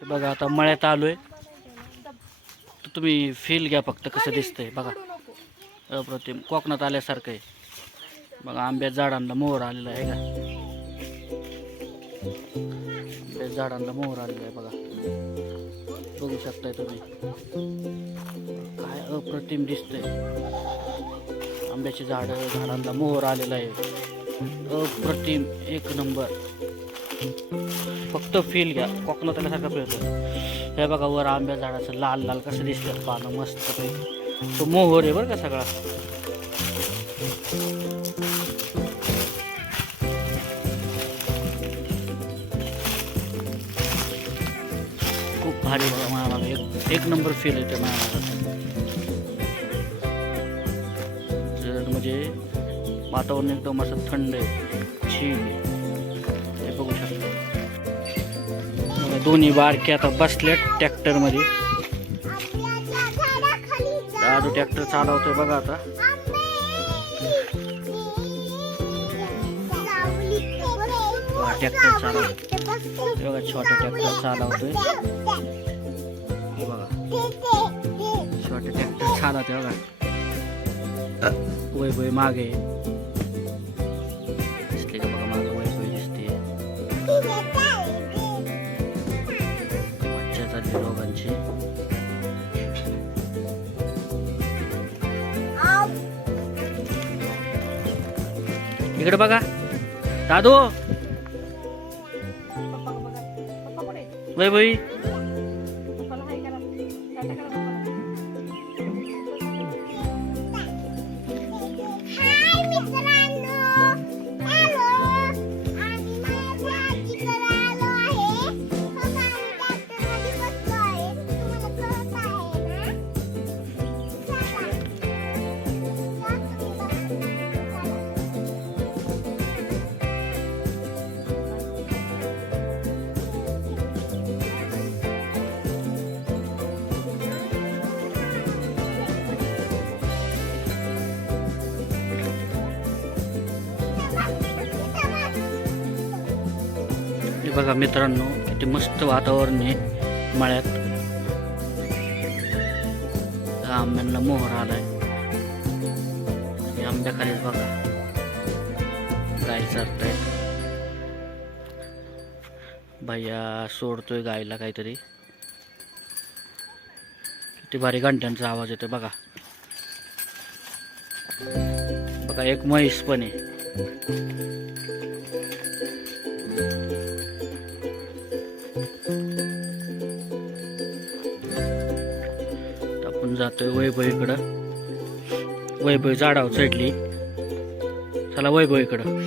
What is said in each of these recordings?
हे बघा आता मळ्यात आलोय तर तुम्ही फील घ्या फक्त कसं दिसतंय बघा. अप्रतिम कोकणात आल्यासारखं आहे बघा. आंब्याच्या झाडांना मोहर आलेला आहे का? आंब्याच्या झाडांना मोहर आलेला आहे बघा. बघू शकताय तुम्ही काय अप्रतिम दिसतंय. आंब्याची झाडांना मोहर आलेला आहे. अप्रतिम एक नंबर. फक्त फील घ्या कोकणात आल्यासारखा फील होतो. हे बघा वर आंब्या झाडाचं लाल लाल कसं दिसतात पानं मस्त पैकी. तो मोहर आहे बरं का सगळा. खूप भारी बघा मला एक नंबर फील येतो मला. म्हणजे वातावरण एकदम असं थंड आहे, छीन आहे. हे बघू शकता दोन्ही बारके आता बसलेत ट्रॅक्टरमध्ये. दादू ट्रॅक्टर चालवतोय बघा आता. ट्रॅक्टर चालवतोय बघा. छोटा ट्रॅक्टर चालवतोय बघा. छोटे ट्रॅक्टर चालवतोय बघा. वैभव मागे दिसते का बघा. मागे वैभव दिसते. मच्छा चालली दोघांची. इकडे बघा दादू. वैभवी बघा मित्रांनो किती मस्त वातावरण आहे मळ्यात. आंब्यांना मोहर आलाय. आंब्याखालीच बघा गाय चरताय. भैया सोडतोय गायला काहीतरी. किती भारी घंट्यांचा आवाज येतोय बघा. बघा एक म्हैस पण आहे. आपण जातोय वैभव इकडं. वैभव झाडावर चढली. चला वैभव इकडं.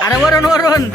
अरे वरून वरून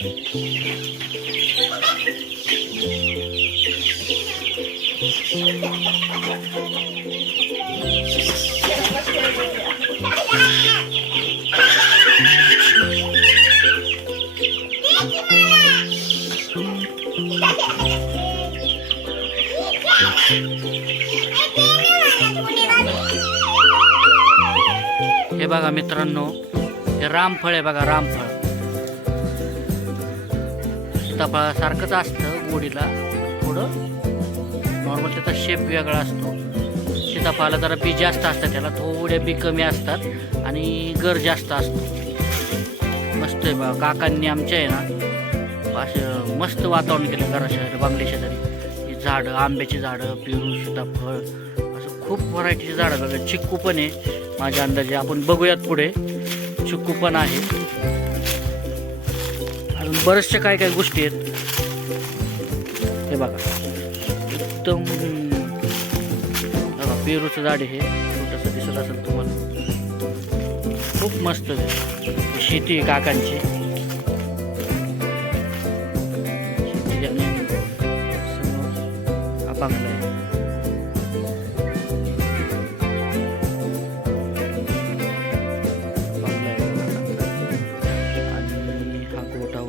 हे बघा मित्रांनो, हे रामफळ आहे बघा, रामफळ. सीताफळासारखंच असतं गोडीला, थोडं नॉर्मल त्याचा शेप वेगळा असतो. सीताफळाला जरा बी जास्त असतात, त्याला थोड्या बी कमी असतात आणि गर जास्त असतो. मस्त आहे बघा. काकांनी आमच्या आहे ना असं मस्त वातावरण केलं घराशेजारी, बांगली शेजारी. ही झाडं, आंब्याची झाडं, पेरू, सीताफळ, असं खूप व्हरायटीची झाडं बघा. चिक्कू पण आहे माझ्या अंदाजे, आपण बघूयात पुढे. चिक्कू पण आहे, अजून बरेचशा काय काय गोष्टी आहेत. हे बघा एकदम बघा, पेरूचं झाड हे छोटंसं दिसत असेल तुम्हाला. खूप मस्त आहे. शेती आहे काकांची. हा बांगला आहे.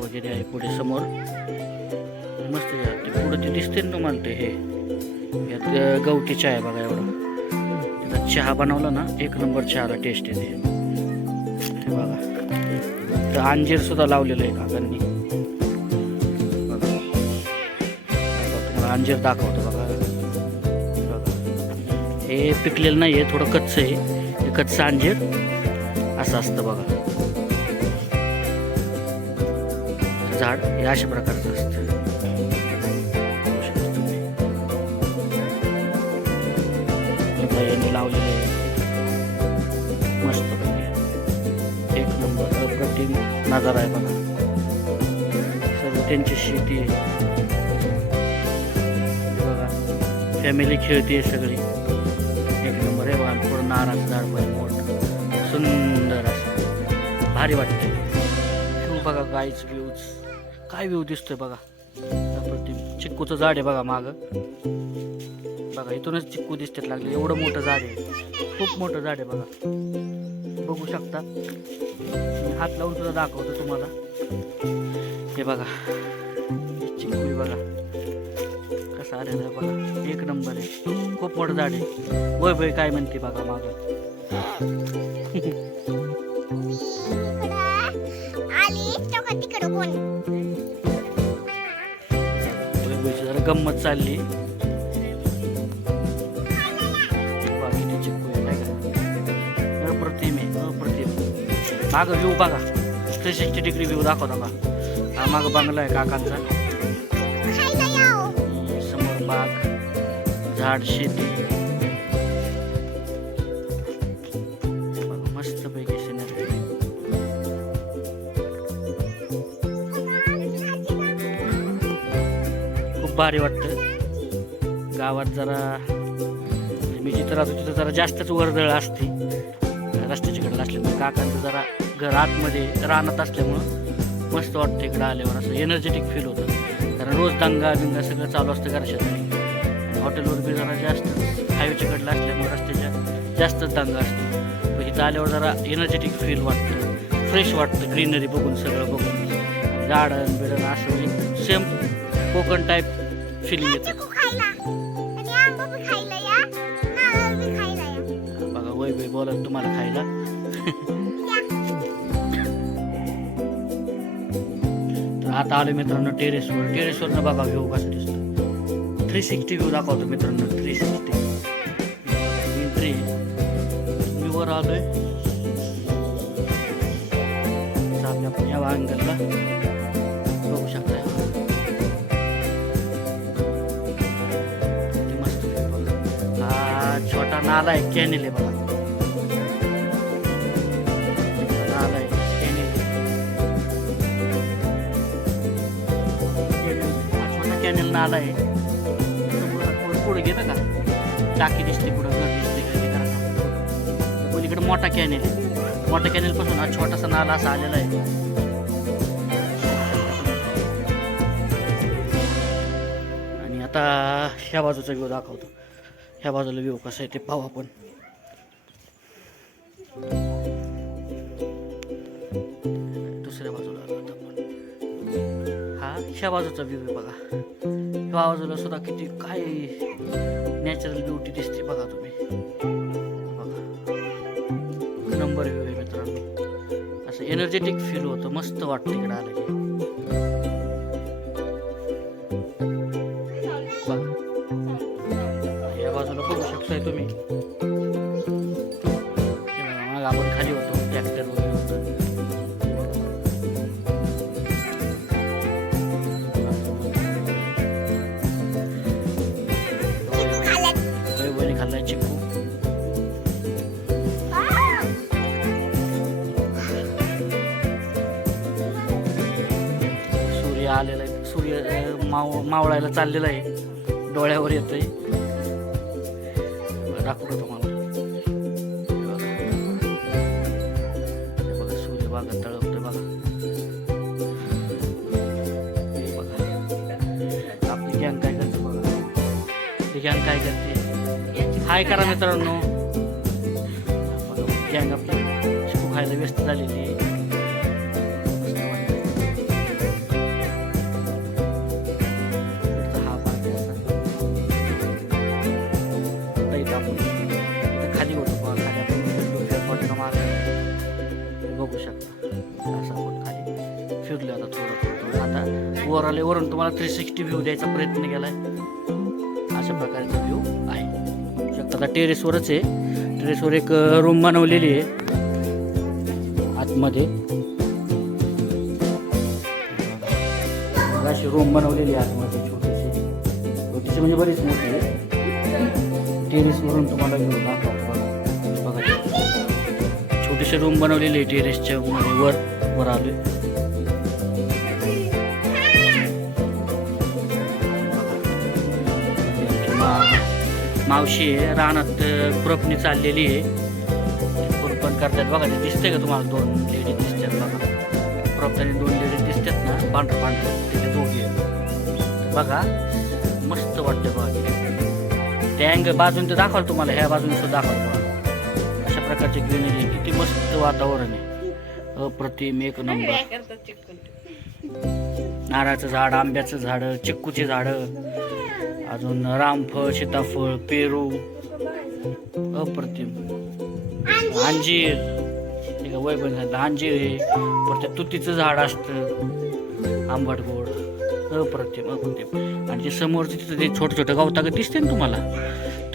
वगैरे आहे पुढे समोर. मस्त पुढे ते दिसते ना तुम्हाला. ते हे यात गवती चहा आहे बघा. एवढं त्याचा चहा बनवला ना, एक नंबर चहाला टेस्ट येते. ते बघा, तर अंजीर सुद्धा लावलेलं आहे काकांनी बघा. तुम्हाला अंजीर दाखवतो बघा. हे पिकलेलं नाही आहे, थोडं कच्चं आहे. हे कच्चं अंजीर असं असतं बघा. झाड हे अशा प्रकारचं असतं. यांनी लावलेले मस्त पैकी एक नंबर अप्रतिम नजारा आहे बघा. सर्व त्यांची शेती आहे बघा. फॅमिली खेळते सगळी. एक नंबर आहे बघा. थोडं नारळाचं झाड पण मोठं सुंदर असं भारी वाटतंय. व्ह्यू बघा, गाईच व्ह्यूज. काय व्ह्यू दिसतोय बघा. अप्रतिम. चिक्कूचं झाड आहे बघा मागं बघा. इथूनच चिक्कू दिसतात लागले. एवढं मोठं झाड आहे, खूप मोठं झाड आहे बघा. बघू शकता. मी हात लावून सुद्धा दाखवतो तुम्हाला. हे बघा चिक्कू आहे बघा, कसं आलेलं आहे बघा. एक नंबर आहे. खूप मोठं झाड आहे. वय वय काय म्हणते बघा मागं. जरा गंमत चालली. अप्रतिम आहे, अप्रतिम. मागं व्ह्यू बघा, 360 डिग्री व्ह्यू दाखवता का. हा मागं बांगला आहे काकांचा. समोर बाग, झाड, शेती. मस्त पैकी सिनरी. खूप भारी वाटतं. गावात जरा मी जिथं राहतो तिथं जरा जास्तच वर्दळ असते रस्त्याच्या कडेला असल्यामुळे. काकांचं जरा घर आतमध्ये रानात असल्यामुळं मस्त वाटतं इकडं आल्यावर. असं एनर्जेटिक फील होतं, कारण रोज दंगा बिंगा सगळं चालू असतं घरच्या. हॉटेलवर बी जरा जास्त हायवेच्या कडेला असल्यामुळे रस्त्याच्या जास्तच दंगा असतो. पण इथं आल्यावर जरा एनर्जेटिक फील वाटतं, फ्रेश वाटतं. ग्रीनरी बघून, सगळं बघून, गार्डन बिडन असं म्हणजे सेम कोकण टाईप फिलिंग येतं बघा. वय वय बोलत तुम्हाला खायला. तर आता आलो मित्रांनो टेरेसवर. टेरेसवरनं बघा व्ह्यू कसा दिसतो. 360 व्ह्यू दाखवतो मित्रांनो. 360 एंट्री. मी वर आलोय. आपण या अँगलला बघू शकता. मस्त. हा छोटा नाला आहे, कॅनेल आहे बघा. नाला आहे, कॅनेल. छोटा कॅनेल नाला आहे. पुढे घेतं का टाकी दिसते, पुढं घर दिसते का. पलीकडे मोठा कॅनेल आहे. मोठ्या कॅनेल पासून हा छोटासा नाला असा आलेला आहे. ह्या बाजूचा व्ह्यू दाखवतो. ह्या बाजूला व्ह्यू कसा आहे ते पाहू आपण. दुसऱ्या बाजूला आलो आता आपण. हा ह्या बाजूचा व्ह्यू आहे बघा. ह्या बाजूला सुद्धा किती काय नॅचरल ब्युटी दिसते बघा तुम्ही. बघा नंबर व्ह्यू आहे मित्रांनो. असं एनर्जेटिक फील होतं. मस्त वाटतं इकडे आलं की. बघा या बाजूला बघू शकताय तुम्ही. मग आपण खाली होतो ट्रॅक्टर वगैरे होतं. वैभवने खाल्लाय चिक्कू. सूर्य आलेला आहे. सूर्य मावळायला चाललेला आहे. डोळ्यावर येतोय. दाखवतो तुम्हाला. हे बघा सूर्य बघा तळपतोय बघा. हे बघा आपली गँग काय करते बघा. ही गँग काय करते. हाय करा मित्रांनो. बघा गँग आपली चिकू खायला व्यस्त झालेली आहे. खाली होतो बघा. खाली आपण बघू शकता. असं आपण खाली फिरलो आता थोडं. आता वर आले. वरून तुम्हाला 360 व्ह्यू द्यायचा प्रयत्न केलाय. अशा प्रकारचा व्ह्यू आहे. शकता आता टेरेसवरच आहे. टेरेसवर एक रूम बनवलेली आहे आतमध्ये. अशी रूम बनवलेली आहे आतमध्ये छोटीशी म्हणजे बरीच मोठी आहे. टेरेसवरून तुम्हाला व्ह्यू दाखवतो बघा. छोटीशी रूम बनवलेली आहे टेरेसच्या मध्ये. वर आलोय. मावशी आहे. रानात खुरपणी चाललेली आहे. खुरपण करतात बघा. ते दिसतंय का तुम्हाला. 2 लेडीज दिसतात बघा. खुरपताना 2 लेडीज दिसतात ना. पांढरं त्याचे दोघे बघा. मस्त वाटतं बघा. त्या बाजून ते दाखवाल तुम्हाला. ह्या बाजून सुद्धा दाखवाल. अशा प्रकारचे ग्रीनरी. किती मस्त वातावरण आहे. अप्रतिम एक नंबर. नारळाचं झाड, आंब्याचं झाड, चिक्कूची झाडं, अजून रामफळ, सीताफळ, पेरू. अप्रतिम. अंजीर वैभव झालं. अंजीर आहे. परत तुतीचं झाड असतं आंबट गोड. अप्रतिम अप्रतिम. आणि जे समोरचं तिथं ते छोटं छोटं गवतागत दिसते ना तुम्हाला.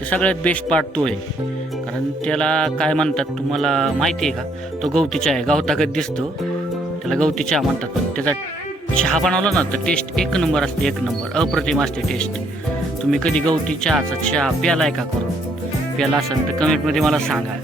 ते सगळ्यात बेस्ट पार्ट तो आहे. कारण त्याला काय म्हणतात तुम्हाला माहिती आहे का. तो गवती चहा आहे. गवतागत दिसतो त्याला गवती चहा म्हणतात. पण त्याचा चहा बनवला ना तर टेस्ट एक नंबर असते. एक नंबर अप्रतिम असते टेस्ट. तुम्ही कधी गवती चहाचा चहा प्यालाय का करून. प्याला असेल तर कमेंटमध्ये मला सांगा.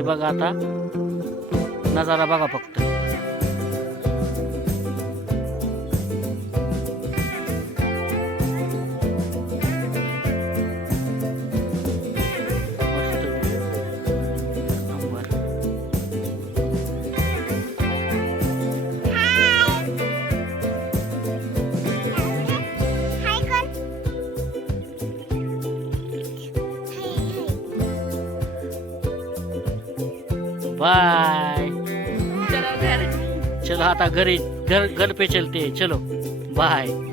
हे बघा आता नजारा बघा फक्त. मस्त view. नंबर. बाय. चलो आता घर घर पे चलते हैं. चलो बाय.